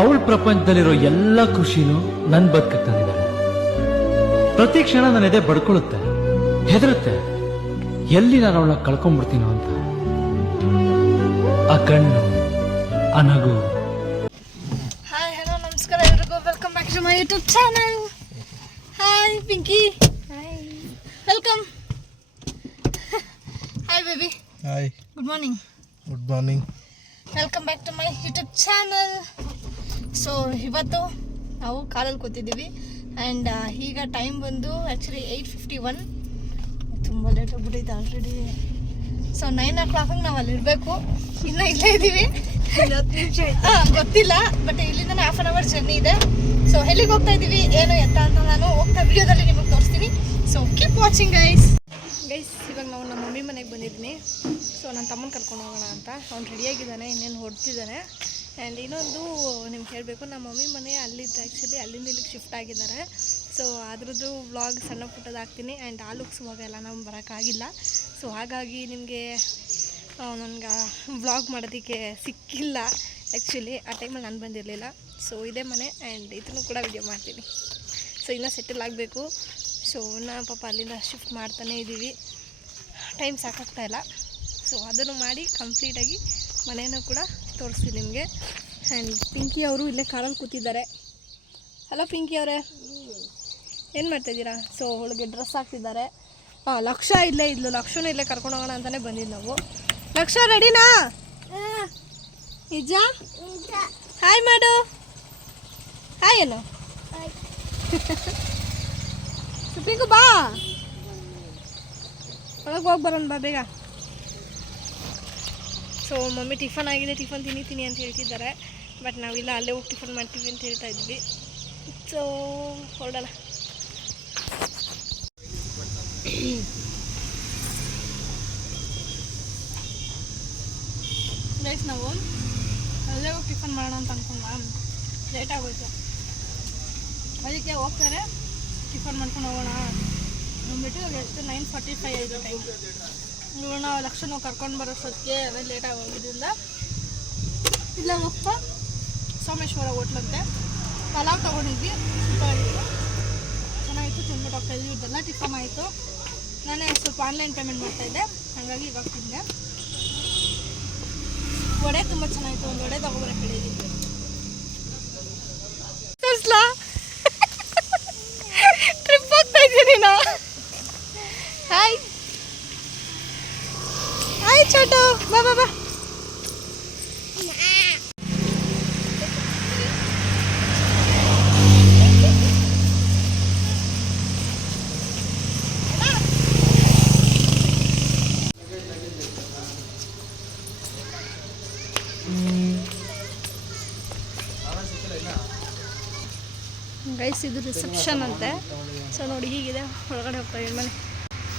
ಅವಳ ಪ್ರಪಂಚದಲ್ಲಿರೋ ಎಲ್ಲ ಖುಷಿನೂ ನನ್ ಬದುಕಕ್ಕೆ ತಂದಿದ್ದಾಳೆ. ಪ್ರತಿ ಕ್ಷಣ ನನ್ನ ಎದೆ ಬಡ್ಕೊಳ್ಳುತ್ತೆ, ಹೆದರುತ್ತೆ, ಎಲ್ಲಿ ನಾನು ಅವಳನ್ನ ಕಳ್ಕೊಂಡ್ಬಿಡ್ತೀನೋ ಅಂತ. ಆ ಕಣ್ಣು, ಆ ನಗು. ಹಾಯ್ ಹಲೋ ನಮಸ್ಕಾರ ಎಲ್ರಿಗೂ, welcome back to my YouTube channel. Hi Pinky, hi, welcome. Hi baby, hi, good morning. Good morning. Welcome back to my YouTube channel. So ಇವತ್ತು ನಾವು ಕಾಲಲ್ಲಿ ಕೂತಿದ್ದೀವಿ ಆ್ಯಂಡ್ ಈಗ ಟೈಮ್ ಬಂದು ಆ್ಯಕ್ಚುಲಿ 8:51. ತುಂಬ ಲೇಟ್ ಆಗಿಬಿಟ್ಟೈತೆ ಆಲ್ರೆಡಿ. ಸೊ 9 o'clock ನಾವು ಅಲ್ಲಿರಬೇಕು. ಇನ್ನೂ ಇಲ್ಲೇ ಇದ್ದೀವಿ, 10 ನಿಮಿಷ ಗೊತ್ತಿಲ್ಲ, ಬಟ್ ಇಲ್ಲಿಂದ ಹಾಫ್ ಆನ್ ಅವರ್ ಜರ್ನಿ ಇದೆ. ಸೊ ಎಲ್ಲಿಗೆ ಹೋಗ್ತಾ ಇದ್ದೀವಿ ಏನು ಎತ್ತ ಅಂತ ನಾನು ಹೋಗ್ತಾ ವಿಡಿಯೋದಲ್ಲಿ ನಿಮಗೆ ತೋರಿಸ್ತೀನಿ. So keep watching guys. ಇವಾಗ ನಾವು ನಮ್ಮ ಮಮ್ಮಿ ಮನೆಗೆ ಬಂದಿದ್ದೀನಿ. ಸೊ ನನ್ನ ತಮ್ಮನ ಕರ್ಕೊಂಡು ಹೋಗೋಣ ಅಂತ. ಅವ್ನು ರೆಡಿಯಾಗಿದ್ದಾನೆ, ಇನ್ನೇನು ಹೊಡ್ತಿದ್ದಾನೆ. ಆ್ಯಂಡ್ ಇನ್ನೊಂದು ನಿಮ್ಗೆ ಹೇಳಬೇಕು, ನಮ್ಮ ಮಮ್ಮಿ ಮನೆ ಅಲ್ಲಿದ್ದು ಆ್ಯಕ್ಚುಲಿ ಅಲ್ಲಿಂದ ಇಲ್ಲಿಗೆ ಶಿಫ್ಟ್ ಆಗಿದ್ದಾರೆ. ಸೊ ಅದ್ರದ್ದು ವ್ಲಾಗ್ ಸಣ್ಣ ಪುಟ್ಟದ್ದು ಹಾಕ್ತೀನಿ. ಆ್ಯಂಡ್ ಆ ಲುಕ್ಸ್ ಎಲ್ಲ ನಾವು ಬರೋಕ್ಕಾಗಿಲ್ಲ. ಸೊ ಹಾಗಾಗಿ ನಿಮಗೆ ನನಗೆ ವ್ಲಾಗ್ ಮಾಡೋದಕ್ಕೆ ಸಿಕ್ಕಿಲ್ಲ. ಆ್ಯಕ್ಚುಲಿ ಆ ಟೈಮಲ್ಲಿ ನಾನು ಬಂದಿರಲಿಲ್ಲ. ಸೊ ಇದೇ ಮನೆ ಆ್ಯಂಡ್ ಇದನ್ನು ಕೂಡ ವಿಡಿಯೋ ಮಾಡ್ತೀನಿ. ಸೊ ಇನ್ನೂ ಸೆಟಲ್ ಆಗಬೇಕು. ಸೊ ನಾವು ಪಾಪ ಅಲ್ಲಿಂದ ಶಿಫ್ಟ್ ಮಾಡ್ತಾನೇ ಇದ್ದೀವಿ, ಟೈಮ್ ಸಾಕಾಗ್ತಾಯಿಲ್ಲ. ಸೊ ಅದನ್ನು ಮಾಡಿ ಕಂಪ್ಲೀಟಾಗಿ ಮನೆಯೂ ಕೂಡ ತೋರಿಸ್ತೀನಿ ನಿಮಗೆ. ಆ್ಯಂಡ್ ಪಿಂಕಿ ಅವರು ಇಲ್ಲೇ ಕಾರಲ್ಲಿ ಕೂತಿದ್ದಾರೆ. ಹಲೋ ಪಿಂಕಿ ಅವರೇ, ಏನು ಮಾಡ್ತಾಯಿದ್ದೀರಾ? ಸೊ ಅವಳಿಗೆ ಡ್ರೆಸ್ ಹಾಕ್ತಿದ್ದಾರೆ. ಲಕ್ಷ ಇಲ್ಲೇ ಇದ್ಲು, ಲಕ್ಷನೂ ಇಲ್ಲೇ ಕರ್ಕೊಂಡು ಹೋಗೋಣ ಅಂತಲೇ ಬಂದಿದ್ದು ನಾವು. ಲಕ್ಷ ರೆಡಿನಾ? ನಿಜ? ಹಾಯ್ ಮಾಡು. ಹಾಯ್ ಏನು ಪಿಂಕು, ಬಾ ಒಳಗೆ ಹೋಗಿ ಬರೋಣ, ಬಾ ಬೇಗ. ಸೊ ಮಮ್ಮಿ ಟಿಫನ್ ಆಗಿದೆ, ಟಿಫನ್ ತಿನ್ನಿ ಅಂತ ಹೇಳ್ತಿದ್ದಾರೆ. ಬಟ್ ನಾವಿಲ್ಲ, ಅಲ್ಲೇ ಹೋಗಿ ಟಿಫನ್ ಮಾಡ್ತೀವಿ ಅಂತ ಹೇಳ್ತಾ ಇದ್ವಿ. ಸೊ ಹೊರಡೋಣ. ಗೈಸ್, ನಾವು ಅಲ್ಲೇ ಹೋಗಿ ಟಿಫನ್ ಮಾಡೋಣ ಅಂತ ಅಂದ್ಕೊಂಡ, ಲೇಟ್ ಆಗೋಯ್ತು. ಅದಕ್ಕೆ ಹೋಗ್ತಾರೆ, ಟಿಫನ್ ಮಾಡ್ಕೊಂಡು ಹೋಗೋಣ ಅಂದ್ಬಿಟ್ಟು ಎಷ್ಟು 9:45 ಆಯಿತು ಟೈಮ್. ಇವಾಗ ನಾವು ಲಕ್ಷ ನಾವು ಕರ್ಕೊಂಡು ಬರೋಷ್ಟೊತ್ತಿಗೆ ಆಮೇಲೆ ಲೇಟ್ ಆಗೋಗಿದ್ದರಿಂದ ಇಲ್ಲ ಹೋಗ್ತಾ ಸೋಮೇಶ್ವರ ಹೋಟ್ಲಂತೆ ಪಲಾವ್ ತೊಗೊಂಡಿದ್ವಿ. ಚೆನ್ನಾಗಿತ್ತು, ತಿಂದ್ಬಿಟ್ಟು ಹೋಗ್ತಾ ಇದ್ವಿ. ಇದೆಲ್ಲ ಟಿಫನ್ ಆಯಿತು. ನಾನೇ ಸ್ವಲ್ಪ ಆನ್ಲೈನ್ ಪೇಮೆಂಟ್ ಮಾಡ್ತಾಯಿದ್ದೆ, ಹಾಗಾಗಿ ಇವಾಗ ತಿಂದೆ. ವಡೆ ತುಂಬ ಚೆನ್ನಾಗಿತ್ತು, ಒಂದು ವಡೆ ತೊಗೊಬರಕ್ಕೆ ಹೇಳಿದ್ವಿ. ತೋರಿಸ್ಲಾ? ಟ್ರಿಪ್ ಹೋಗ್ತಾ ಇದ್ದೀನಿ ನಾ. ಹಾಯ್ ಹಾಯ್ ಚೋಟು, ಬಾ ಬಾ ಬಾ. ಗೈಸ್, ಇದು ರಿಸೆಪ್ಷನ್ ಅಂತೆ. ಸೊ ನೋಡಿ ಹೀಗಿದೆ, ಒಳಗಡೆ ಹೋಗ್ತಾ ಇದ್ದೀವಿ ಮನೆ.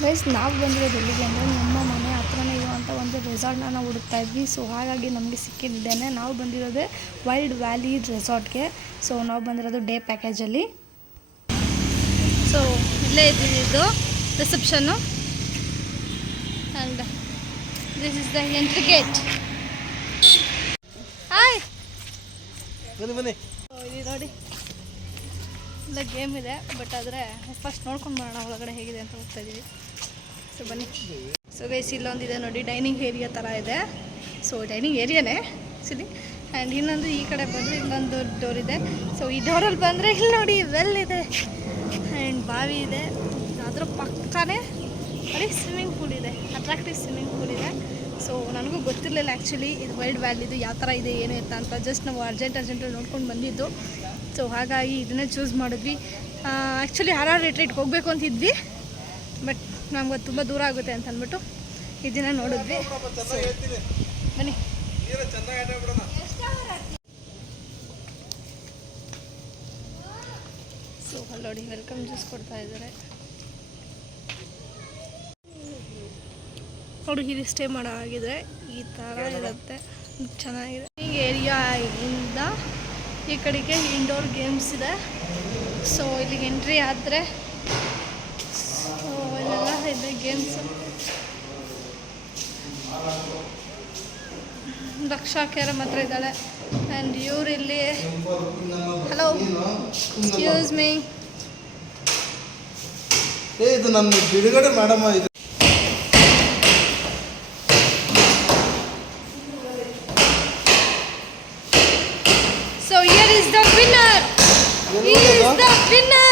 ಗೈಸ್, ನಾವು ಬಂದಿರೋದು ಎಲ್ಲಿಗೆ ಅಂದರೆ ನಮ್ಮ ಮನೆ ಹತ್ರನೇ ಇರುವಂಥ ಒಂದು ರೆಸಾರ್ಟ್ನ ನಾವು ಹುಡುಕ್ತಾ ಇದ್ವಿ. ಸೊ ಹಾಗಾಗಿ ನಮಗೆ ಸಿಕ್ಕಿದ್ದೇನೆ. ನಾವು ಬಂದಿರೋದೇ ವೈಲ್ಡ್ ವ್ಯಾಲಿ ರೆಸಾರ್ಟ್ಗೆ. ಸೊ ನಾವು ಬಂದಿರೋದು ಡೇ ಪ್ಯಾಕೇಜಲ್ಲಿ. ಸೊ ಇಲ್ಲೇ ಇದ್ದೀವಿ, ಇದು reception. And this is the entry gate. Hi, ಬನ್ನಿ. ಇದು ನೋಡಿ, ಇಲ್ಲ ಗೇಮ್ ಇದೆ, ಬಟ್ ಆದರೆ ಫಸ್ಟ್ ನೋಡ್ಕೊಂಡು ಬರೋಣ ಒಳಗಡೆ ಹೇಗಿದೆ ಅಂತ ಹೋಗ್ತಾ ಇದ್ದೀವಿ. ಸೊ ಬನ್ನಿ. ಸೊ ಗೈಸ್, ಇಲ್ಲೊಂದಿದೆ ನೋಡಿ, ಡೈನಿಂಗ್ ಏರಿಯಾ ಥರ ಇದೆ. ಸೊ ಡೈನಿಂಗ್ ಏರಿಯಾನೇ ಆ್ಯಕ್ಚುಲಿ. ಆ್ಯಂಡ್ ಇನ್ನೊಂದು ಈ ಕಡೆ ಬಂದರೆ ಇನ್ನೊಂದು ಡೋರ್ ಇದೆ. ಸೊ ಈ ಡೋರಲ್ಲಿ ಬಂದರೆ ಇಲ್ಲಿ ನೋಡಿ ವೆಲ್ ಇದೆ ಆ್ಯಂಡ್ ಬಾವಿ ಇದೆ. ಅದರ ಪಕ್ಕನೇ ಅಲ್ಲಿ ಸ್ವಿಮ್ಮಿಂಗ್ ಪೂಲ್ ಇದೆ, ಅಟ್ರಾಕ್ಟಿವ್ ಸ್ವಿಮ್ಮಿಂಗ್ ಪೂಲ್ ಇದೆ. ಸೊ ನನಗೂ ಗೊತ್ತಿರಲಿಲ್ಲ ಆ್ಯಕ್ಚುಲಿ ಇದು ವೈಲ್ಡ್ ವ್ಯಾಲಿದು ಯಾವ ಥರ ಇದೆ ಏನು ಇತ್ತ ಅಂತ. ಜಸ್ಟ್ ನಾವು ಅರ್ಜೆಂಟಲ್ಲಿ ನೋಡ್ಕೊಂಡು ಬಂದಿದ್ದು. ಸೊ ಹಾಗಾಗಿ ಇದನ್ನೇ ಚೂಸ್ ಮಾಡಿದ್ವಿ. ಆ್ಯಕ್ಚುಲಿ RR ರಿಟ್ರೀಟ್ಗೆ ಹೋಗಬೇಕು ಅಂತಿದ್ವಿ, ಬಟ್ ನಮ್ಗೆ ತುಂಬ ದೂರ ಆಗುತ್ತೆ ಅಂತ ಅಂದ್ಬಿಟ್ಟು ಇದನ್ನ ನೋಡಿದ್ವಿ. ಸೊ ಬನ್ನಿ. ಸೊ ಅಲ್ಲಿ ನೋಡಿ ವೆಲ್ಕಮ್ ಜ್ಯೂಸ್ ಕೊಡ್ತಾ ಇದ್ದಾರೆ. ಹುಡುಗಿರಿ ಸ್ಟೇ ಮಾಡೋ ಆಗಿದ್ರೆ ಈ ಥರ ಇರುತ್ತೆ, ಚೆನ್ನಾಗಿದೆ. ಈ ಏರಿಯಾಯಿಂದ ಈ ಕಡೆಗೆ ಇಂಡೋರ್ ಗೇಮ್ಸ್ ಇದೆ. ಸೊ ಇಲ್ಲಿಗೆ ಎಂಟ್ರಿ ಆದರೆ ಇಲ್ಲೆಲ್ಲ ಇದೆ ಗೇಮ್ಸು. ರಕ್ಷಾ ಕೇರಮ್ ಹತ್ರ ಇದ್ದಾಳೆ. ಆ್ಯಂಡ್ ಇವರು ಇಲ್ಲಿ. Hello, excuse me. ಇದು ನನ್ನ ಬಿಡುಗಡೆ ಮಾಡಮ್ಮ. ಇದು So here is the winner. He is the winner.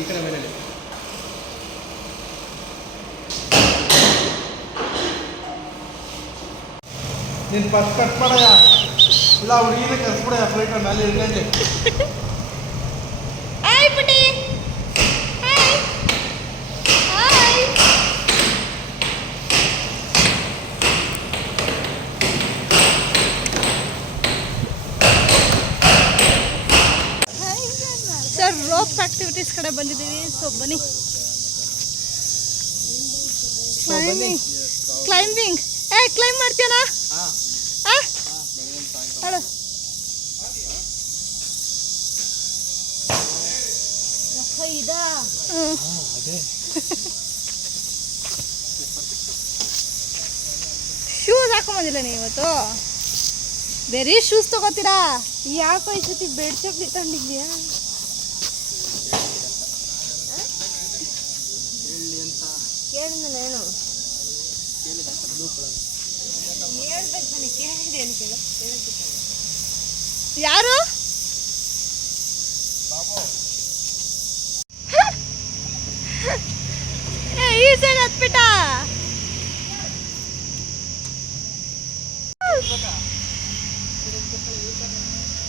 ಈ ಕಡೆ ಮೇಲೆ ನೀನು ಫಸ್ಟ್ ಕಟ್ ಮಾಡಯ್ಯ, ಇಲ್ಲ ಹುಡುಗಿನ ಕರ್ಸ್ಬಿಡಯ್ಯ ಫ್ಲೈಟ್ ಮೇಲೆ ಇರಲಿ. Hi, ಪುಟಿ. Hi. Hi. Sir, rope activities ಕಡೆ ಬಂದಿದ್ದೀವಿ. ಸೊ ಬನ್ನಿ. ಕ್ಲೈಂಬಿಂಗ್. ಕ್ಲೈಂಬ್ ಮಾಡ್ತೀಯನಾ? ಹೇಳು. ಶೂಸ್ ಹಾಕೊಂಬಂದಿಲ್ಲ ನೀವು ಇವತ್ತು? ಬೇರೆ ಶೂಸ್ ತಗೋತೀರಾ? ಯಾಕೋ ಈ ಸತಿ ಬೆಡ್ ಚಪ್ಲಿ ತಗೊಂಡಿದ್ಯಾ? ಕೇಳಿದ್ನೇನು? ಯಾರು? ಈ ಸೈಡ್ ಹತ್ಬಿಟ್ಟ.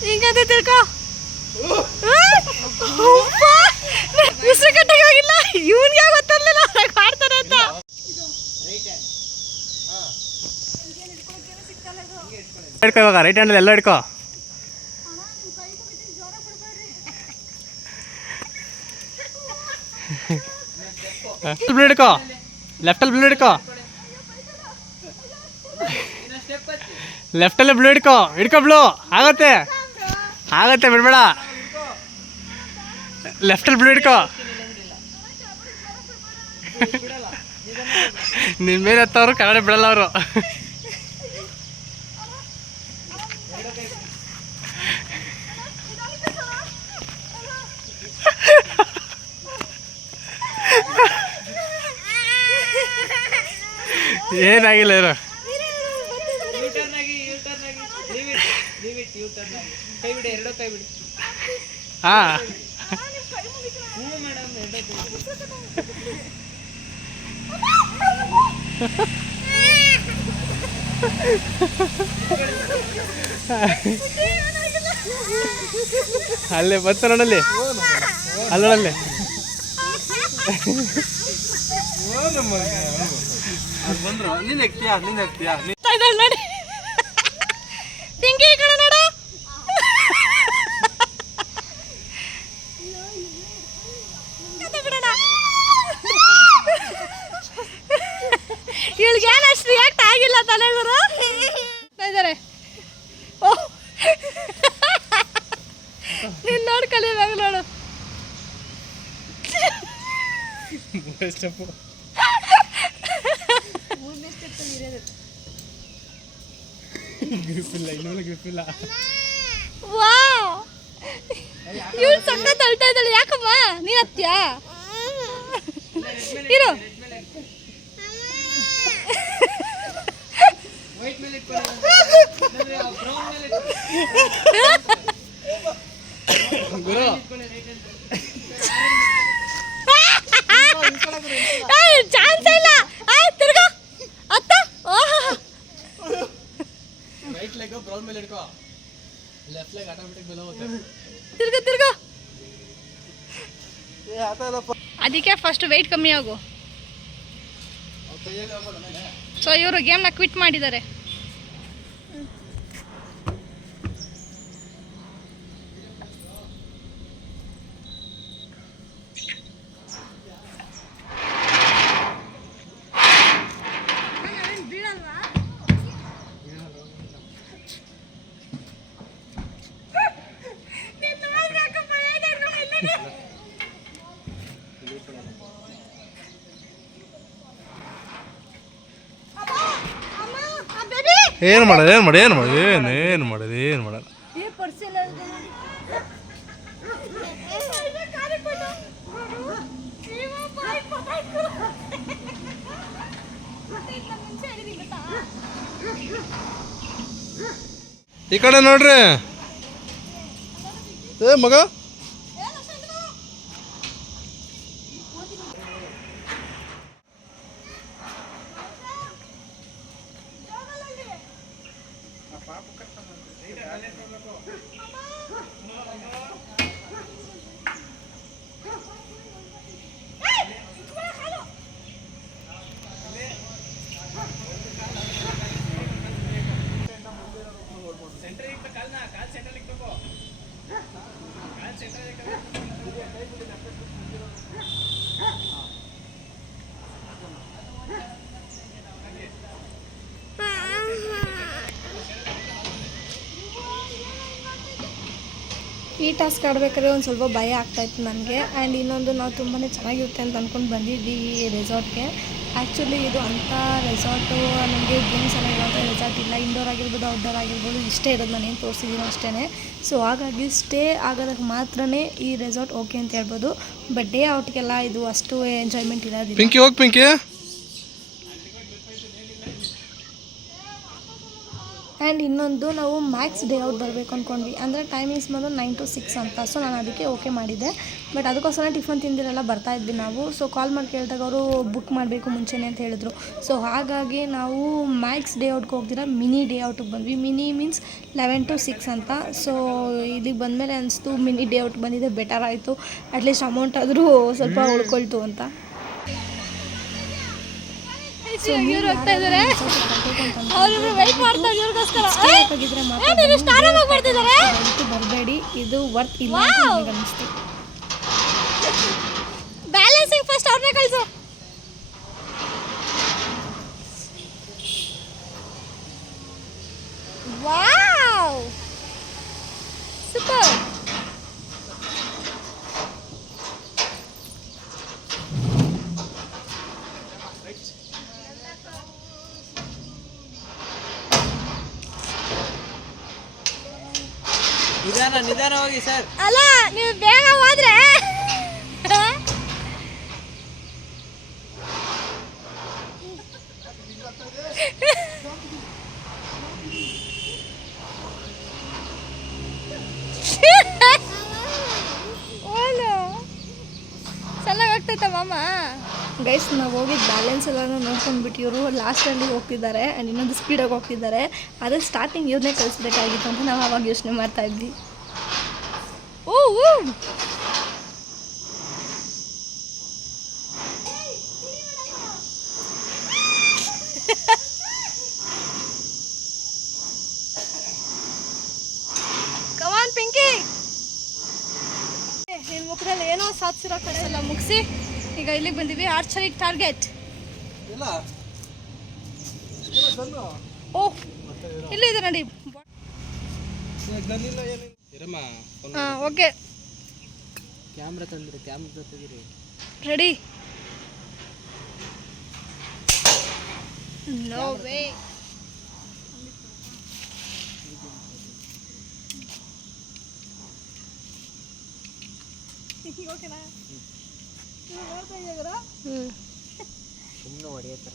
ಹಿಂಗಂತ ತಿಳ್ಕೊ. ಉಸಿರು ಕಟ್ಟಾಗಿಲ್ಲ. ಇವನ್ಗೆ ಗೊತ್ತಿರ್ಲಿಲ್ಲ ಮಾಡ್ತಾನೆ ಅಂತ. ಹಿಡ್ಕೊ ಇವಾಗ, ರೈಟ್ ಹ್ಯಾಂಡಲ್ಲಿ ಎಲ್ಲ ಹಿಡ್ಕೊ. ಬ್ಲೂ ಹಿಡ್ಕೊ, ಲೆಫ್ಟಲ್ಲಿ ಬ್ಲೂ ಹಿಡ್ಕೊ, ಲೆಫ್ಟಲ್ಲಿ ಬ್ಲೂ ಹಿಡ್ಕೊ. ಹಿಡ್ಕೊ ಬ್ಲೂ. ಆಗತ್ತೆ ಆಗತ್ತೆ, ಬಿಡ್ಬೇಡ. ಲೆಫ್ಟಲ್ಲಿ ಬ್ಲೂ ಹಿಡ್ಕೊ. ನಿನ್ನ ಮೇಲೆ ಹತ್ತವರು ಕನ್ನಡ ಬಿಡಲ್ಲ ಅವರು. ಏನಾಗಿಲ್ಲ ಇರೋ. ಹಾಂ, ಅಲ್ಲೇ ಬಂತ ನೋಡಲ್ಲಿ, ಅಲ್ಲೋಡಲ್ಲಿ. ಬಂದ್ರು ನೀನು ಎಕ್ತೀಯಾ, ನೀನು ಎಕ್ತೀಯಾ? ನೋಡಿ ಪಿಂಕಿ, ಈ ಕಡೆ ನೋಡು. ಇವಳಿಗೆ ಏನಷ್ಟು ರಿಯಾಕ್ಟ್ ಆಗಿಲ್ಲ ತಲೆಗುರು ಇದ್ದಾರೆ. ಓ, ನೀನು ನೋಡಿ ಕಲಿಯುವಾಗ ನೋಡು. ವಾವ್, ಇವಳು ಸಖತ್ ಅಳ್ತಾ ಇದ್ದಾಳೆ. ಯಾಕಮ್ಮ ನೀನು ಹತ್ತೀಯಾ? ಇರು. ಚಾನ್ಸ್ ಇಲ್ಲ. ತಿರ್ಗ ಅತ್ತ. ರೈಟ್ ಲೆಗ್ ಬ್ರೌನ್ ಮೇಲೆ ಇಟ್ಕೋ, ಲೆಫ್ಟ್ ಲೆಗ್ ಆಟೋಮೆಟಿಕ್ ಮೇಲೆ ಹೋಗುತ್ತೆ. ತಿರ್ಗ. ಆತಲ್ಲಪ್ಪ. ಅದಕ್ಕೆ ಫಸ್ಟ್ ವೆಯ್ಟ್ ಕಮ್ಮಿ ಆಗು. ಸೊ ಇವರು ಗೇಮ್ನ ಕ್ವಿಟ್ ಮಾಡಿದ್ದಾರೆ. ಬೀಳಲ್ವಾ? ಏನು ಮಾಡೋದು ಏನು ಮಾಡಿ ಏನು ಮಾಡಿ ಏನು ಮಾಡೋದು ಏನು ಮಾಡೋದು. ಈ ಕಡೆ ನೋಡ್ರಿ. ಏ ಮಗ ಈ ಟಾಸ್ಕ್ ಆಡಬೇಕಾದ್ರೆ ಒಂದು ಸ್ವಲ್ಪ ಭಯ ಆಗ್ತಾಯಿತ್ತು ನನಗೆ. ಆ್ಯಂಡ್ ಇನ್ನೊಂದು ನಾವು ತುಂಬಾ ಚೆನ್ನಾಗಿರುತ್ತೆ ಅಂತ ಅಂದ್ಕೊಂಡು ಬಂದಿದ್ವಿ ಈ ರೆಸಾರ್ಟ್ಗೆ. ಆ್ಯಕ್ಚುಲಿ ಇದು ಅಂಥ ರೆಸಾರ್ಟು, ನಮಗೆ ಗೇಮ್ಸ್ ಎಲ್ಲ ಇರುವಂಥ ರೆಸಾರ್ಟ್ ಇಲ್ಲ. ಇಂಡೋರ್ ಆಗಿರ್ಬೋದು ಔಟ್ಡೋರ್ ಆಗಿರ್ಬೋದು ಇಷ್ಟೇ ಇರೋದು, ನಾನು ಏನು ತೋರಿಸಿದ್ದೀನೋ ಅಷ್ಟೇ. ಸೊ ಹಾಗಾಗಿ ಸ್ಟೇ ಆಗೋದಕ್ಕೆ ಮಾತ್ರನೇ ಈ ರೆಸಾರ್ಟ್ ಓಕೆ ಅಂತ ಹೇಳ್ಬೋದು. ಬಟ್ ಡೇ ಔಟ್ಗೆಲ್ಲ ಇದು ಅಷ್ಟು ಎಂಜಾಯ್ಮೆಂಟ್ ಇರೋದಿಲ್ಲ. ಪಿಂಕಿ ಹೋಗಿ ಪಿಂಕಿ. ಆ್ಯಂಡ್ ಇನ್ನೊಂದು ನಾವು ಮ್ಯಾಕ್ಸ್ ಡೇ ಔಟ್ ಬರಬೇಕು ಅಂದ್ಕೊಂಡ್ವಿ. ಅಂದರೆ ಟೈಮಿಂಗ್ಸ್ ಬಂದು 9 to 6 ಅಂತ. ಸೊ ನಾನು ಅದಕ್ಕೆ ಓಕೆ ಮಾಡಿದ್ದೆ. ಬಟ್ ಅದಕ್ಕೋಸ್ಕರ ಟಿಫನ್ ತಿಂದಿರೆಲ್ಲ ಬರ್ತಾಯಿದ್ವಿ ನಾವು. ಸೊ ಕಾಲ್ ಮಾಡಿ ಕೇಳಿದಾಗ ಅವರು ಬುಕ್ ಮಾಡಬೇಕು ಮುಂಚೆನೇ ಅಂತ ಹೇಳಿದ್ರು. ಸೊ ಹಾಗಾಗಿ ನಾವು ಮ್ಯಾಕ್ಸ್ ಡೇ ಔಟ್ಗೆ ಹೋಗ್ದಿರ ಮಿನಿ ಡೇ ಔಟಿಗೆ ಬಂದ್ವಿ. ಮಿನಿ ಮೀನ್ಸ್ 11 to 6 ಅಂತ. ಸೊ ಇಲ್ಲಿಗೆ ಬಂದಮೇಲೆ ಅನಿಸ್ತು ಮಿನಿ ಡೇ ಔಟ್ ಬಂದಿದೆ ಬೆಟರ್ ಆಯಿತು, ಅಟ್ಲೀಸ್ಟ್ ಅಮೌಂಟ್ ಆದರೂ ಸ್ವಲ್ಪ ಉಳ್ಕೊಳ್ತು ಅಂತ. ಇವ್ರು ಹೋಗ್ತಾ ಇದ್ದಾರೆ, ಅವರು ವೆಯ್ಟ್ ಮಾಡ್ತಾರೆ ಇವ್ರಿಗೋಸ್ಕರ. ಬರಬೇಡಿ, ಇದು ವರ್ತ್ ಇಲ್ಲ ಅಂತ ನನಗೆ ಅನಿಸ್ತು. ಬ್ಯಾಲೆನ್ಸಿಂಗ್ ಫಸ್ಟ್ ಅವ್ರನ್ನೇ ಕಳಿಸು. Wow super. ನಿಧಾನ ಹೋಗಿ ಸರ್. ಅಲ್ಲ ನೀವು ಬೇಗ ಹೋದ್ರೆ ಚೆನ್ನಾಗಾಗ್ತೈತ ಮಾಮ. ಗೈಸ್ ನಾವು ಹೋಗಿದ್ದು ಬ್ಯಾಲೆನ್ಸ್ ಎಲ್ಲ ನೋಡ್ಕೊಂಡ್ಬಿಟ್ಟು ಇವರು ಲಾಸ್ಟಲ್ಲಿ ಹೋಗ್ತಿದ್ದಾರೆ. ಆ್ಯಂಡ್ ಇನ್ನೊಂದು ಸ್ಪೀಡಾಗಿ ಹೋಗ್ತಿದ್ದಾರೆ. ಆದರೆ ಸ್ಟಾರ್ಟಿಂಗ್ ಇವ್ರನ್ನೇ ಕಳಿಸ್ಬೇಕಾಗಿತ್ತು ಅಂತ ನಾವು ಆವಾಗ ಯೋಚನೆ ಮಾಡ್ತಾಯಿದ್ವಿ. ಓ ಕಮಾನ್ ಪಿಂಕಿ, ನಿನ್ನ ಮುಖದಲ್ಲಿ ಏನೋ ಸಾಧಿಸಿರೋ ಕಡೆ ಎಲ್ಲ ಮುಗಿಸಿ ಈಗ ಇಲ್ಲಿಗೆ ಬಂದಿವಿ. Archery target. ಓಹ್ ಇಲ್ಲೇ ಇದೆ ನೋಡಿ. ಹಾಂ ಓಕೆ, ಕ್ಯಾಮ್ರಾ ತಂದ್ರಿ, ಕ್ಯಾಮ್ರಾ ತೆಗೀರಿ. ರೆಡಿ. No way. ಓಕೆನಾ? ಸುಮ್ಮನೆ ಹೊಡೆಯತ್ತಾರ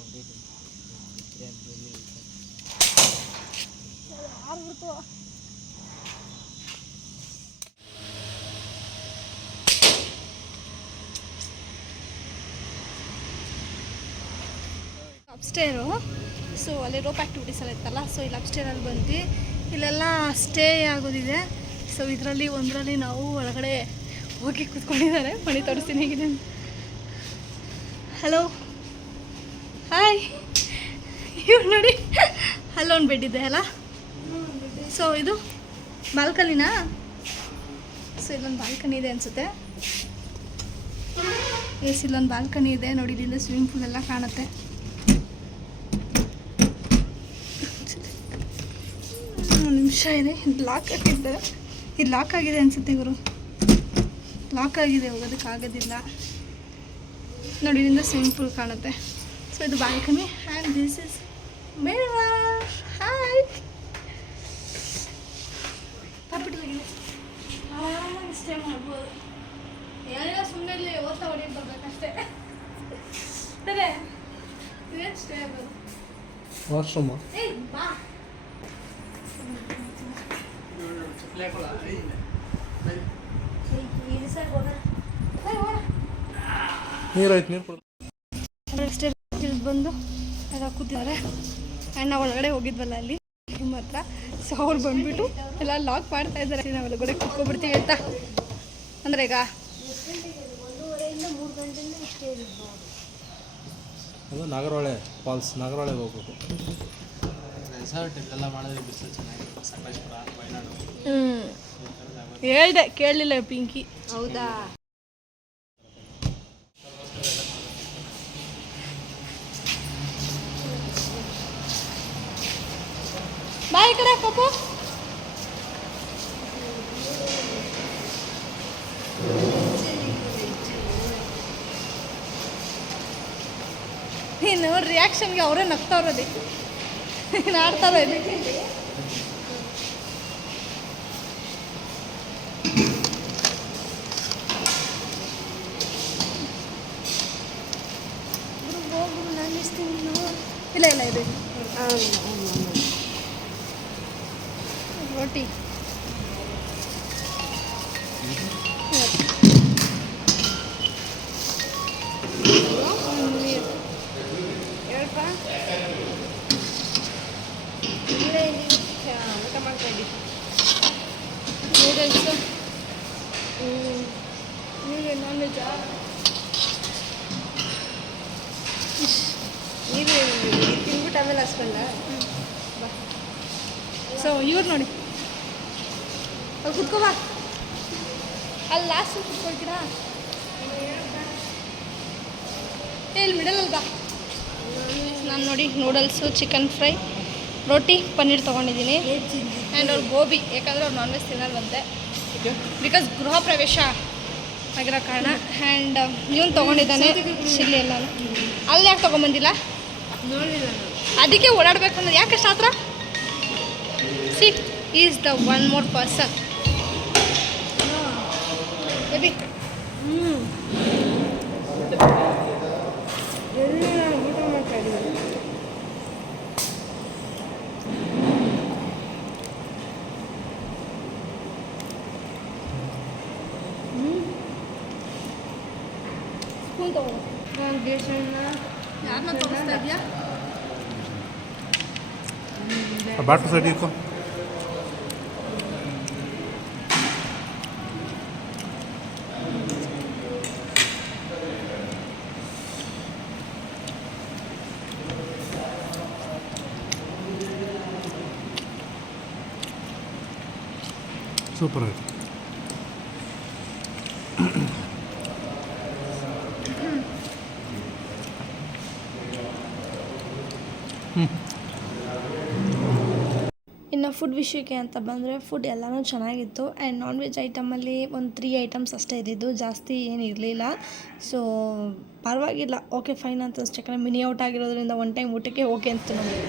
ಅಪ್ಸ್ಟೇರು. ಸೊ ಅಲ್ಲಿ ರೋಪ್ ಆ್ಯಕ್ಟಿವಿಟೀಸ್ ಎಲ್ಲ ಇತ್ತಲ್ಲ. ಸೊ ಇಲ್ಲಿ ಅಪ್ಸ್ಟೇರಲ್ಲಿ ಬಂದು ಇಲ್ಲೆಲ್ಲ ಸ್ಟೇ ಆಗೋದಿದೆ. ಸೊ ಇದರಲ್ಲಿ ಒಂದರಲ್ಲಿ ನಾವು ಒಳಗಡೆ ಹೋಗಿ ಕೂತ್ಕೊಂಡಿದ್ದಾರೆ. ಮನೆ ತೋರಿಸ್ತೀನಿ ಹೇಗಿದೆ. Hello hi. ಇವ್ರು ನೋಡಿ ಅಲ್ಲೊಂದು ಬೆಡ್ ಇದೆ ಅಲ್ಲ. ಸೊ ಇದು ಬಾಲ್ಕನಿನಾ? ಸೊ ಇಲ್ಲೊಂದು ಬಾಲ್ಕನಿ ಇದೆ ಅನಿಸುತ್ತೆ. ಎಸ್ ಇಲ್ಲೊಂದು ಬಾಲ್ಕನಿ ಇದೆ ನೋಡಿ. ಇಲ್ಲಿಂದ ಸ್ವಿಮ್ಮಿಂಗ್ ಪೂಲ್ ಎಲ್ಲ ಕಾಣುತ್ತೆ. ಒಂದು ನಿಮಿಷ ಇದೆ, ಲಾಕ್ ಹಾಕಿದ್ದಾರೆ. ಇದು ಲಾಕ್ ಆಗಿದೆ ಅನಿಸುತ್ತೆ ಗುರು. ಲಾಕ್ ಆಗಿದೆ, ಹೋಗೋದಕ್ಕಾಗೋದಿಲ್ಲ ನೋಡಿ. ಇಲ್ಲಿಂದ ಸ್ವಿಮ್ಮಿಂಗ್ ಪೂಲ್ ಕಾಣುತ್ತೆ. ಸೊ ಇದು balcony and this is mirror. Hi. ಅಷ್ಟೇ ಮಾಡ್ಬೋದು. ಏನಿಲ್ಲ, ಸುಮ್ಮನೆ ಇಲ್ಲಿ ಓದ್ತಾ ಹೊಡಿಯೋದು ಬರ್ಬೇಕಷ್ಟೇ. ಅದೇ ಇದೇನು ಸ್ಟೇ ಆಗೋದು. ವಾಶ್ರೂಮು ಏಯ್ ಬಾ. ನೀರಾಯ್ತು, ನೀರು ಕೊಡು. ಬಂದು ಎಲ್ಲ ಕೂತಿದ್ದಾರೆ. ಆ್ಯಂಡ್ ನಾವು ಒಳಗಡೆ ಹೋಗಿದ್ವಲ್ಲ ಅಲ್ಲಿ ನಿಮ್ಮ ಹತ್ರ, ಸೊ ಅವ್ರು ಬಂದುಬಿಟ್ಟು ಎಲ್ಲ ಲಾಕ್ ಮಾಡ್ತಾ ಇದ್ದಾರೆ. ನಾವು ಒಳಗಡೆ ಕುತ್ಕೊಬಿಡ್ತೀವಿ ಅಂತ. ಅಂದರೆ ಈಗ ಅದು ನಾಗರಹೊಳೆ ಫಾಲ್ಸ್, ನಾಗರಹೊಳೆಗೆ ಹೋಗ್ಬೇಕು. ರೆಸಾರ್ಟ್ ಇಲ್ಲೆಲ್ಲ ಮಾಡಿದ್ರೆ ಬಿಸಿಲು ಚೆನ್ನಾಗಿರುತ್ತೆ. ಸಕಲೇಶ್ಪುರ, ವಯನಾಡು. ಹೇಳ್ದೆ, ಕೇಳಲಿಲ್ಲ ಪಿಂಕಿ. ಹೌದಾ? ಬಾ ಈ ಕಡೆ ಪಪ್ಪು. ನೀನು ರಿಯಾಕ್ಷನ್ಗೆ ಅವರೇ ನಗ್ತಾವ್ರದಿ. ನೀನು ಆಡ್ತಾರ ಇಲ್ಲಿ. ಇಲ್ಲ ಇಲ್ಲ ಇದೆ ರೋಟಿ. ಹೇಳ್ಪ, ಊಟ ಮಾಡ್ತಾ ಇದ್ದೀವಿ. ನೂಡಲ್ಸು. ನೀವೇ ನಾನ್ ವೆಜ್ಜಾ? ನೀವು ತಿನ್ಬಿಟ್ಟು ಆಮೇಲೆ ಹಸ್ಕೊಂಡ. ಸೊ ಇವ್ರು ನೋಡಿ, ಅಲ್ಲಿ ಕುತ್ಕೋಬಾ. ಅಲ್ಲಿ ಲಾಸ್ಟ್ ಕುತ್ಕೊಳ್ತೀರಾ? ಇಲ್ಲಿ ಮಿಡಲಲ್ಲಿ ಬಾ. ನಾನು ನೋಡಿ ನೂಡಲ್ಸು, ಚಿಕನ್ ಫ್ರೈ, ರೋಟಿ, ಪನ್ನೀರ್ ತೊಗೊಂಡಿದ್ದೀನಿ. ಆ್ಯಂಡ್ ಅವ್ರು ಗೋಬಿ, ಯಾಕಂದರೆ ಅವ್ರು ನಾನ್ ವೆಜ್ ತಿನ್ನಲ್ವಂತೆ, ಬಿಕಾಸ್ ಗೃಹ ಪ್ರವೇಶ ಆಗಿರೋ ಕಾರಣ. ಆ್ಯಂಡ್ ಇವನು ತೊಗೊಂಡಿದ್ದಾನೆ ಚಿಲ್ಲಿ ಎಲ್ಲಾನು. ಅಲ್ಲಿ ಯಾಕೆ ತೊಗೊಂಬಂದಿಲ್ಲ? ನೋಡಲಿಲ್ಲ ಅದಕ್ಕೆ ಓಡಾಡಬೇಕು ಅನ್ನೋದು. ಯಾಕೆ ಶಾಸ್ತ್ರ? C is the one more person. Baby ಊಟ ಮಾಡ್ತಾ ಇದ್ದೀವಿ. ಸ್ಪೂನ್ ತೊಗೊಳ್ಳೋ. ನಾನು ಬೇಸಣ್ಣ ಯಾರನ್ನ ತೋರಿಸ್ತಾ ಇದೆಯಾ? ಬಾಟು ಸೈಡ್ ಇಕ್ಕೋ. ಸೂಪರ್ ಆಯ್ತು. ಇನ್ನು ಫುಡ್ ವಿಷಯಕ್ಕೆ ಅಂತ ಬಂದರೆ ಫುಡ್ ಎಲ್ಲನೂ ಚೆನ್ನಾಗಿತ್ತು. ಆ್ಯಂಡ್ ನಾನ್ ವೆಜ್ ಐಟಮಲ್ಲಿ ಒಂದು 3 ಐಟಮ್ಸ್ ಅಷ್ಟೇ ಇದ್ದಿದ್ದು, ಜಾಸ್ತಿ ಏನು ಇರಲಿಲ್ಲ. ಸೊ ಪರವಾಗಿಲ್ಲ, ಓಕೆ ಫೈನ್ ಅಂತ ಅಷ್ಟೇ. ಯಾಕಂದರೆ ಮಿನಿ ಔಟ್ ಆಗಿರೋದ್ರಿಂದ ಒನ್ ಟೈಮ್ ಊಟಕ್ಕೆ ಓಕೆ ಅಂತ ನಮಗೆ.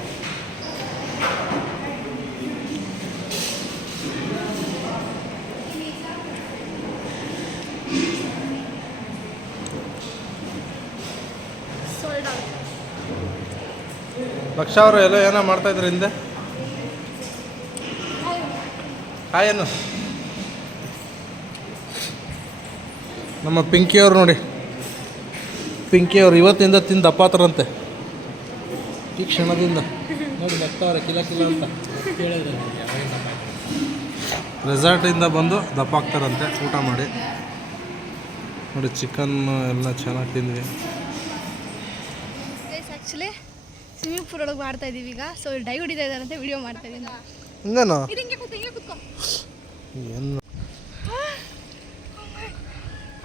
ಲಕ್ಷ ಅವರು ಎಲ್ಲ ಏನೋ ಮಾಡ್ತಾಯಿದ್ರು ಹಿಂದೆ. ಹಾಯೇನು ನಮ್ಮ ಪಿಂಕಿಯವ್ರು ನೋಡಿ, ಪಿಂಕಿಯವ್ರು ಇವತ್ತಿಂದ ತಿಂದು ದಪ್ಪಾತರಂತೆ. ಈ ಕ್ಷಣದಿಂದ ನೋಡಿ ನಗ್ತಾವ್ರೆ ಕಿಲ ಕಿಲ ಅಂತ. ರೆಸಾರ್ಟಿಂದ ಬಂದು ದಪ್ಪ ಆಗ್ತಾರಂತೆ ಊಟ ಮಾಡಿ. ನೋಡಿ ಚಿಕನ್ ಎಲ್ಲ ಚೆನ್ನಾಗಿ ತಿಂದ್ವಿ. ಆ್ಯಕ್ಚುಲಿ ಸ್ವಿಮ್ಮಿಂಗ್ ಪೂಲ್ ಒಳಗೆ ಮಾಡ್ತಾ ಇದ್ದೀವಿ ಈಗ. ಸೊ ಡೈ ಹೊಡಿತಾ ಇದ್ದಾರಂತೆ, ವಿಡಿಯೋ ಮಾಡ್ತಾ ಇದ್ದೀನಿ. ಹಿಂಗೇನು ಹಿಂಗೆ ಕೂತು ಹಿಂಗೆ ಕೂತ್ಕೋ. ಏನು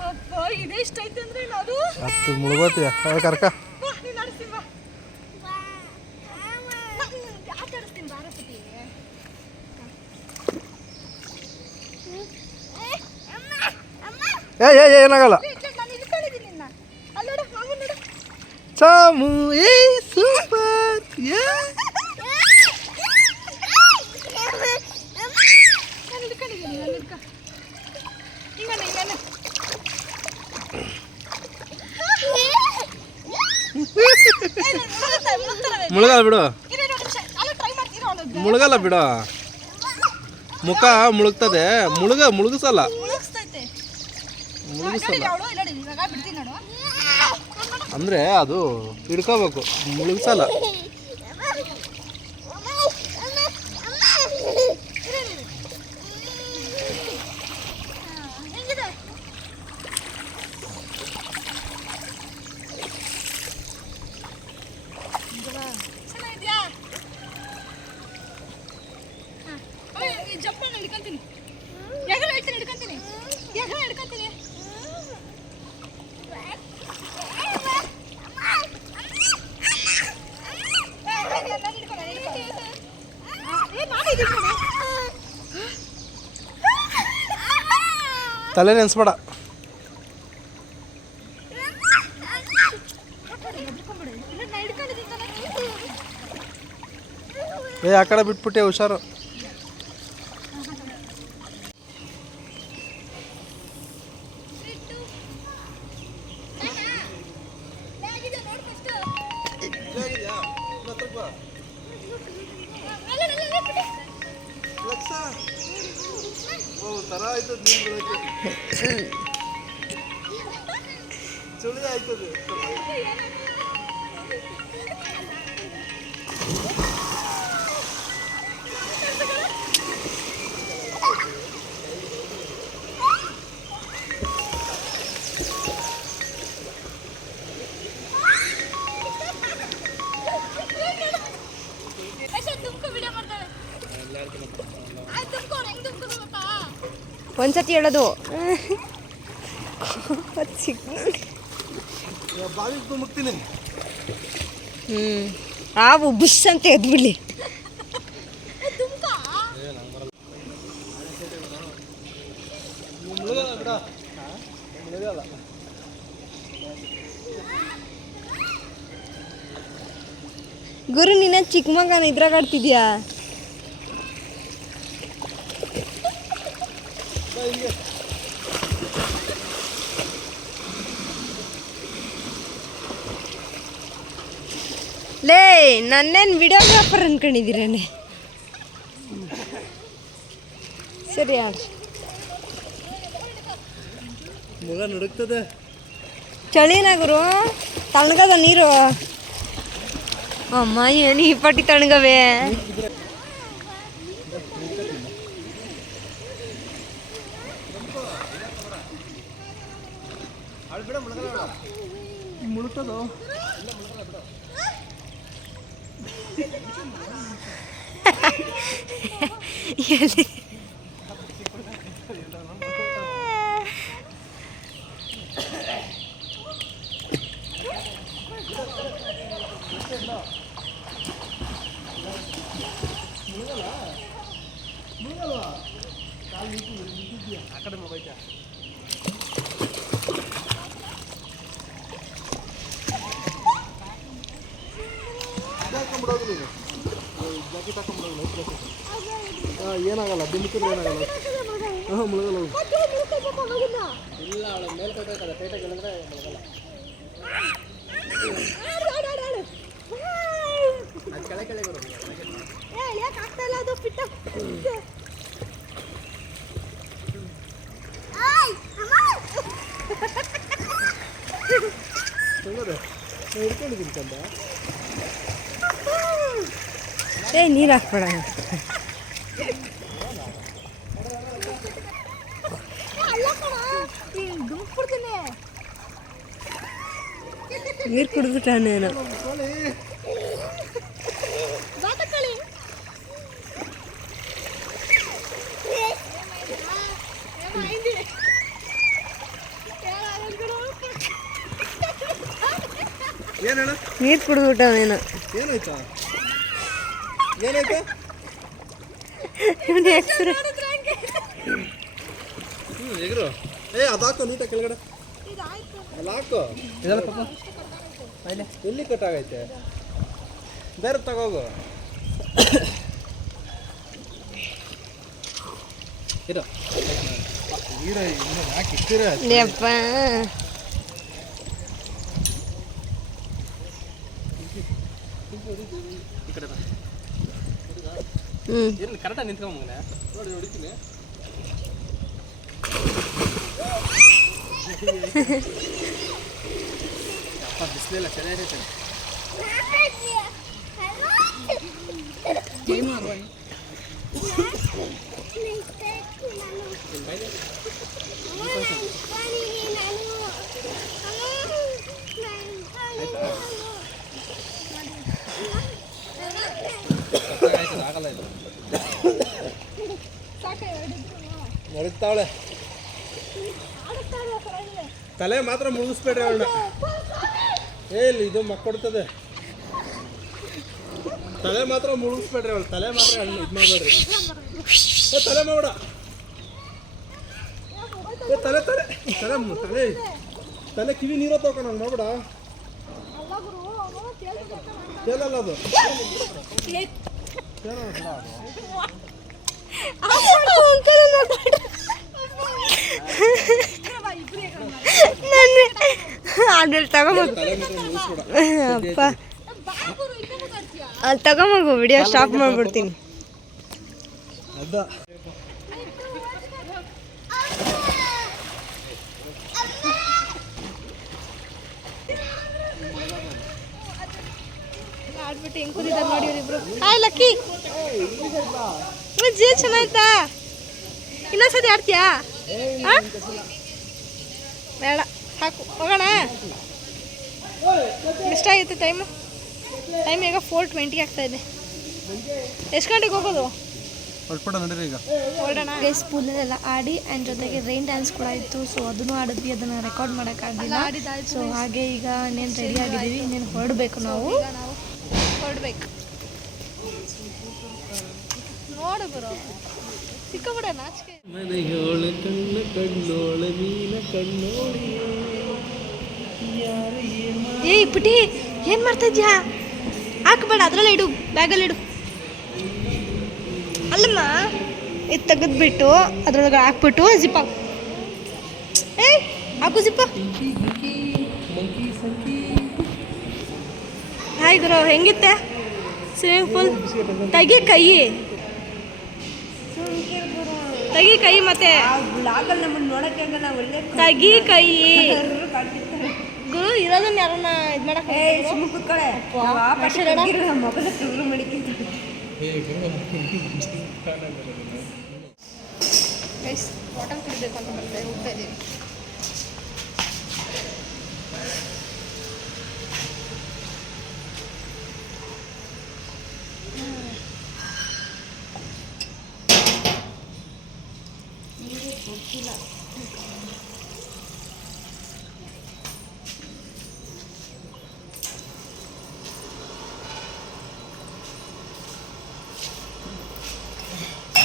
ಅಪ್ಪ ಇದೇ ಇಷ್ಟ ಐತೆ ಅಂದರೆ ಅದು ಹತ್ತು ಮುಳುಗೋತೀಯ ಕರ್ಕ. ಬಾ ನೀನು ಆಡಿಸ್ತೀನಿ, ಬಾ ಆಟ ಆಡಿಸ್ತೀನಿ ಬಾರಪತಿ. ಏನಾಗಲ್ಲ. ನಾನು ಇಟ್ಕೊಂಡಿದ್ದೀನಿ ನಿನ್ನ. ಅಲ್ಲಿ ನೋಡು, ಮಾಮೂಲು ನೋಡು. ಚಾಮು ಏ ಸೂಪರ್ ಯಾ. ನಾನು ಹಿಡ್ಕೊಂಡಿದ್ದೀನಿ, ನಾನು ಹಿಡ್ಕೊ. ಈಗ ಮುಳುಗಲ್ಲ ಬಿಡು, ಇರು, ಇರು, ಒಂದ್ ನಿಮಿಷ. ಅಲ್ಲ, try ಮಾಡ್ತೀರಾ ಅನ್ನೋದು? ಮುಳುಗಲ್ಲ ಬಿಡು, ಮುಖ ಮುಳುಗ್ತದೆ, ಮುಳುಗಿಸಲ್ಲ. ಮುಳುಗಿಸ್ತೈತೆ. ಮುಳುಗಿಸಲ್ಲ ನೋಡಿ ಅವಳು, ನೋಡಿ ಇವಾಗ ಬಿಡ್ತೀನಿ ನೋಡು. ಅಂದರೆ ಅದು ಹಿಡ್ಕೋಬೇಕು, ಮುಳುಗಿಸಲ್ಲ. ಹೆಂಗಿದೆ? ಚೆನ್ನಾಗಿದ್ಯಾ? ಈ ಜಂಪ್ ಮಾಡಿ ಹಿಡ್ಕೊಂತೀನಿ. ಎಗರ ಹೇಳ್ತೀನಿ, ಹಿಡ್ಕೊಂತೀನಿ. ಎಗರ ಹಿಡ್ಕೊಂತೀನಿ. ತಲೆ ನೆನೆಸ್ಬೇಡ. ಆ ಕಡೆ ಬಿಟ್ಬಿಟ್ಟೆ, ಹುಷಾರು. ಚಳಿ ಆಯ್ತದೆ. ಒಂದ್ಸತಿ ಹೇಳೋದು ಬಾವಿಗೆ ತುಂಬುತ್ತೀನಿ. ಹಾವು ಬುಸ್ ಅಂತ ಎದ್ಬಿಡ್ಲಿ. ಗುರು ನಿನ್ನ ಚಿಕ್ಕ ಮಗನ ಇದ್ರಾಗ ಆಡ್ತಿದ್ಯಾ? ಲೇ, ನನ್ನೇನು ವಿಡಿಯೋಗ್ರಾಫರ್ ಅನ್ಕೊಂಡಿದ್ದೀರೇನೆ? ಸರಿ ಆಡ್ರಿ. ಮಗ ನಡುಕ್ತದೆ. ಚಳಿನ ಗುರು, ತಣ್ಣಗದ ನೀರು. ಅಮ್ಮ ಏನು ಈ ಪಟ್ಟಿ ತಣ್ಣಗವೇ. ಮುಳುಗ್ತದೋ. ಎಲ್ಲಿ ಏನಾಗಲ್ಲ, ದಿನಕ್ಕಿದ್ರೆ ಏನಾಗಲ್ಲ. ಹಾಂ, ಮುಳುಗಲ್ಲ. ಇಲ್ಲ, ಅವಳು ಮೇಲ್ಕೋಬೇಕಾದ್ರೆ ಟೈಟಾಗಿ ಹೇಳಿದ್ರೆ ಮುಳುಗಲ್ಲ. ಅದು ಕೆಳಗೆ ಬರೋದು. ಹಿಡ್ಕೊಂಡಿದ್ದೀನಿ ಕಂದ. ನೀರು ಹಾಕ್ಬೇಡ. ನೀರು ಕುಡಿದ್ಬಿಟ್ಟಾನೇನೋ. ಏನು ಹೇಳು? ನೀರು ಕುಡಿದ್ಬಿಟ್ಟವನೇನೋ. ಏನಾಯ್ತಾ? ಏನಾಯ್ತು? ಹೆಸರು ಎಗರು. ಅದಾಕು ನೀಟಾಗಿ ಕೆಳಗಡೆ. ಅಲ್ಲ ಹಾಕು. ಇದೆಲ್ಲ ಪಾಪ ಎಲ್ಲಿ ಕಟ್ಟಾಗೈತೆ? ಬೇರೆ ತಗೋಗು. ಇರೋ ಯಾಕೆ ಇಟ್ಟಿರ? ಯಪ್ಪ ಹ್ಞೂ ಏನು ಕರೆಕ್ಟಾಗಿ ನಿಂತ್ಕೊಂಬಂಗನೆ ನೋಡಿ ಹೊಡಿತೀನಿ. ಅಪ್ಪ ಬಿಸಿಲೆಲ್ಲ ಚೆನ್ನಾಗೈತೆ. ಆಗಲ್ಲ ಇದು ನಡೀತಾವಳೆ. ತಲೆ ಮಾತ್ರ ಮುಗಿಸ್ಬೇಡ್ರಿ ಅವಳನ್ನ. ಇಲ್ಲಿ ಇದು ಮಕ್ಕೊಡ್ತದೆ. ತಲೆ ಮಾತ್ರ ಮುಳುಗಿಸ್ಬೇಡ್ರಿ ಅವಳು. ತಲೆ ಮಾತ್ರ ಇದು ಮಾಡಬೇಡ್ರಿ. ತಲೆ ಮಾಡ ತಲೆ ತಲೆ ತಲೆ ತಲೆ ತಲೆ ಕಿವಿ ನೀರು ತಗೊಂಡು ನಂಗೆ ಮಾಡ್ಬೇಡ. ಕೇಳಲ್ಲ ಅದು. ಅದ್ರಲ್ಲಿ ತಗೊಂಬ ಅಪ್ಪ ಅಲ್ಲಿ ತಗೊಂಬಗು ವಿಡಿಯೋ ಸ್ಟಾಪ್ ಮಾಡ್ಬಿಡ್ತೀನಿ. ಆಡ್ಬಿಟ್ಟು ಹೆಂಗ್ ಕೂತಿದ್ದಾರೆ ನೋಡಿ ಇವರಿಬ್ರು. ಹಾಯ್ ಲಕ್ಕಿ, ಜೀ ಚೆನ್ನಾಯ್ತಾ? ಇನ್ನೊಂದ್ಸತಿ ಆಡ್ತೀಯಾ? ಬೇಡ ಹಾಕು, ಹೋಗೋಣ. ಎಷ್ಟಾಗಿತ್ತು ಟೈಮು? ಟೈಮ್ ಈಗ 4:20 ಆಗ್ತಾ ಇದೆ. ಎಷ್ಟು ಗಂಟೆಗೆ ಹೋಗೋದು? ನಡೀರಿ ಈಗ ಹೊರಡೋಣ. ಸ್ಕೂಲಲ್ಲೆಲ್ಲ ಆಡಿ ಆ್ಯಂಡ್ ಜೊತೆಗೆ ರೈನ್ ಡ್ಯಾನ್ಸ್ ಕೂಡ ಇತ್ತು. ಸೊ ಅದನ್ನು ಆಡಿದ್ವಿ, ಅದನ್ನು ರೆಕಾರ್ಡ್ ಮಾಡೋಕ್ಕಾಗಲಿಲ್ಲ. ಸೊ ಹಾಗೆ ಈಗ ಇನ್ನೇನು ರೆಡಿ ಆಗಿದ್ದೀವಿ, ಇನ್ನೇನು ಹೊರಡಬೇಕು. ನಾವು ಹೊರಡ್ಬೇಕು. ನೋಡು ಬರೋ ಸಿಕ್ಕಬಿಡ ನಾಚಿಕೆ. ಮನೆಯೋಳು ಕಣ್ಣು ಕಣ್ಣೋಳ ಮೀನ ಕಣ್ಣೋಳಿ. ಏಯ್ ಪುಟಿ, ಏನು ಮಾಡ್ತಾ ಇದ್ಯಾ? ಹಾಕಬೇಡ, ಅದರಲ್ಲೇ ಇಡು, ಬ್ಯಾಗಲ್ಲಿ ಇಡು. ಅಲ್ಲಮ್ಮ, ಇದು ತೆಗೆದ್ಬಿಟ್ಟು ಅದ್ರೊಳಗೆ ಹಾಕ್ಬಿಟ್ಟು ಜಿಪ್ಪ ಏಯ್ ಹಾಕು ಜಿಪ್ಪ. ಹಾಯ್ ಗುರು, ಹೆಂಗಿತ್ತೆ ಸ್ವಿಮ್ಮಿಂಗ್ ಪೂಲ್? ತೆಗಿ ಕೈ, ತೆಗಿ ಕೈ, ಮತ್ತೆ ತೆಗಿ ಕೈ. ಗುರು ಇರೋದನ್ನ ಯಾರನ್ನ ಇದು ಮಾಡಕ್ಕೆ ವಾಟರ್ ಕುಡಿಬೇಕು ಅಂತ ಬರ್ತಾ ಹೋಗ್ತಾ ಇದ್ದೀವಿ.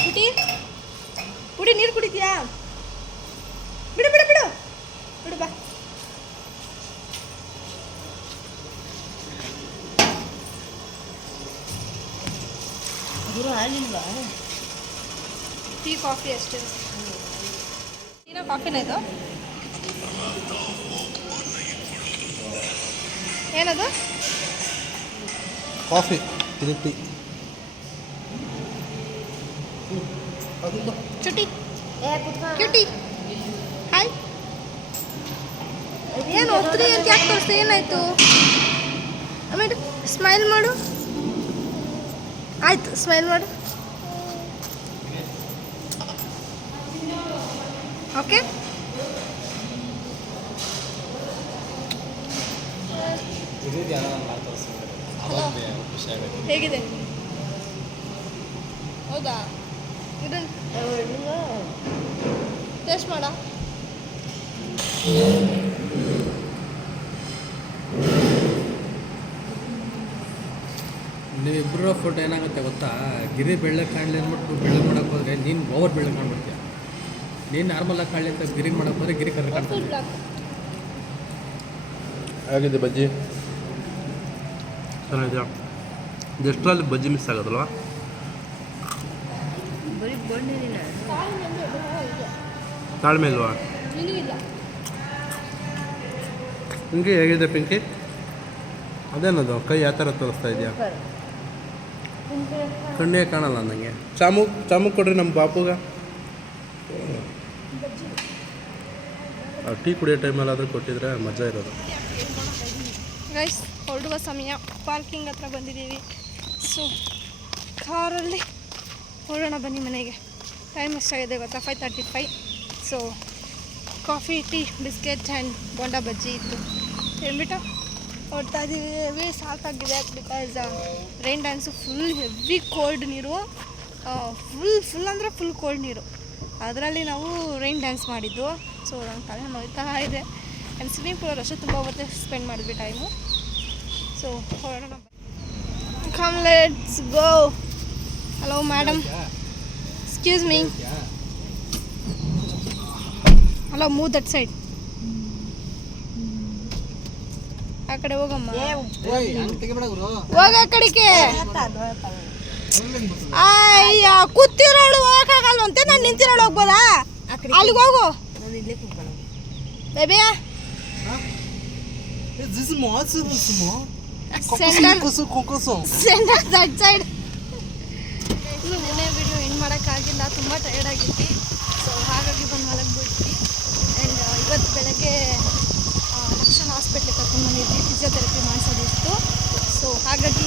ಪುಟಿ ಪುಡಿ, ನೀರು ಕುಡಿತೀಯಾ? ಬಿಡು ಬಿಡು ಬಿಡು ಬಿಡು, ಬಾ. ಗುರು ಹಾಲಿಲ್ವಾ? ಟೀ ಕಾಫಿ ಅಷ್ಟೇ. ಟೀನ ಕಾಫಿನ ಇದು? ಏನದು? ಕಾಫಿ, ಇದು ಟೀ. ಚುಟಿ cutie, hi. ಏನು ಒತ್ರಿ ಅಂತ ಯಾಕೆ ತೋರಿಸ್ತಾ? ಏನಾಯ್ತು? ಆಮೇಲೆ ಸ್ಮೈಲ್ ಮಾಡು. ಆಯ್ತು, ಸ್ಮೈಲ್ ಮಾಡು. ಓಕೆ. ಹೇಗಿದೆ? ಹೌದಾ? ಟೇಸ್ಟ್ ಮಾಡ. ನೀವಿಬ್ಬರ ಫೋಟೋ ಏನಾಗುತ್ತೆ ಗೊತ್ತಾ? ಗಿರಿ ಬೆಳ್ಳಗೆ ಕಾಣಲಿ ಅಂದ್ಬಿಟ್ಟು ಬೆಳ್ಳಗೆ ಮಾಡೋಕೆ ಹೋದರೆ ನೀನು ಓವರ್ ಬೆಳ್ಳಗೆ ಕಾಣ್ಬಿಡ್ತೀಯ. ನೀನು ನಾರ್ಮಲಾಗಿ ಕಾಣಲಿ ಅಂತ ಗಿರಿಗೆ ಮಾಡೋಕೆ ಹೋದರೆ ಗಿರಿ ಕರ್ರೆ ಕಾಣ್ತೀಯ. ಆಗಿದೆ ಬಜ್ಜಿ ಚೆನ್ನಾಗಿದೆ. ಎಷ್ಟರಲ್ಲಿ ಬಜ್ಜಿ ಮಿಸ್ ಆಗೋದಲ್ವಾ? ತಾಳ್ಮೆ ಇಲ್ವಾ? ಹಿಂಗೆ ಹೇಗಿದೆ ಪಿಂಕಿ? ಅದೇನದು ಕೈ ಯಾವ ಥರ ತೋರಿಸ್ತಾ ಇದೆಯಾ? ಕಣ್ಣೇ ಕಾಣಲ್ಲ ನನಗೆ. ಚಾಮುಕ್ ಕೊಡ್ರಿ ನಮ್ಮ ಬಾಪುಗ. ಟೀ ಕುಡಿಯೋ ಟೈಮಲ್ಲಿ ಆದರೂ ಕೊಟ್ಟಿದ್ರೆ ಮಜಾ ಇರೋದು. ಗೈಸ್ ಹೊರಡುವ ಸಮಯ, ಪಾರ್ಕಿಂಗ್ ಹತ್ರ ಬಂದಿದ್ದೀವಿ. ಸೊ ಕಾರಲ್ಲಿ ಹೊರಡೋಣ ಬನ್ನಿ ಮನೆಗೆ. ಟೈಮ್ ಎಷ್ಟಾಗಿದೆ ಗೊತ್ತಾ? 5:35. So coffee, tea, biscuit and bonda bajji ಇತ್ತು ಹೇಳ್ಬಿಟ್ಟು ಹೊರಡ್ತಾ ಇದ್ದೀವಿ. ಹೆವಿ ಸಾಕಾಗಿದೆ because rain dance full heavy cold ನೀರು, ಫುಲ್ ಅಂದರೆ ಫುಲ್ ಕೋಲ್ಡ್ ನೀರು. ಅದರಲ್ಲಿ ನಾವು ರೈನ್ ಡ್ಯಾನ್ಸ್ ಮಾಡಿದ್ದು. ಸೊ ನನ್ನ ತಲೆ ನೋಯ್ತಾ ಇದೆ. ಆ್ಯಂಡ್ ಸ್ವಿಮ್ಮಿಂಗ್ ಪೂಲ್ ಅಷ್ಟೇ ತುಂಬ ಹೊತ್ತು ಸ್ಪೆಂಡ್ ಮಾಡಿದ್ವಿ ಟೈಮು. ಸೊ ಹೊರಡೋಣ. Come let's go. Hello madam, excuse me. Hello, move that side. ಆ ಕಡೆ ಹೋಗಮ್ಮ, ಹೋಗ ಆ ಕಡೆಗೆ. ಅಯ್ಯ, ಕೂತಿರೋಳು ಹೋಗಕ್ಕಾಗಲ್ವಂತೆ, ನಾನು ನಿಂತಿರೋಳು ಹೋಗ್ಬೋದಾ? ಅಲ್ಲಿಗೆ ಹೋಗು ಬೇಬಿ. Centre that side. ನಿನ್ನೆ ವಿಡಿಯೋ ಎಂಡ್ ಮಾಡೋಕ್ಕಾಗಿಲ್ಲ, ತುಂಬ ಟಯರ್ಡ್ ಆಗಿತ್ತು. ಸೊ ಹಾಗಾಗಿ ಬಂದು ಮಲಗಿಬಿಟ್ವಿ. ಆ್ಯಂಡ್ ಇವತ್ತು ಬೆಳಗ್ಗೆ ಲಕ್ಷಣ ಹಾಸ್ಪಿಟ್ಲಿಗೆ ಕರ್ಕೊಂಡು ಬಂದಿದ್ವಿ, ಫಿಸಿಯೋಥೆರಪಿ ಮಾಡಿಸೋದಿತ್ತು. ಸೊ ಹಾಗಾಗಿ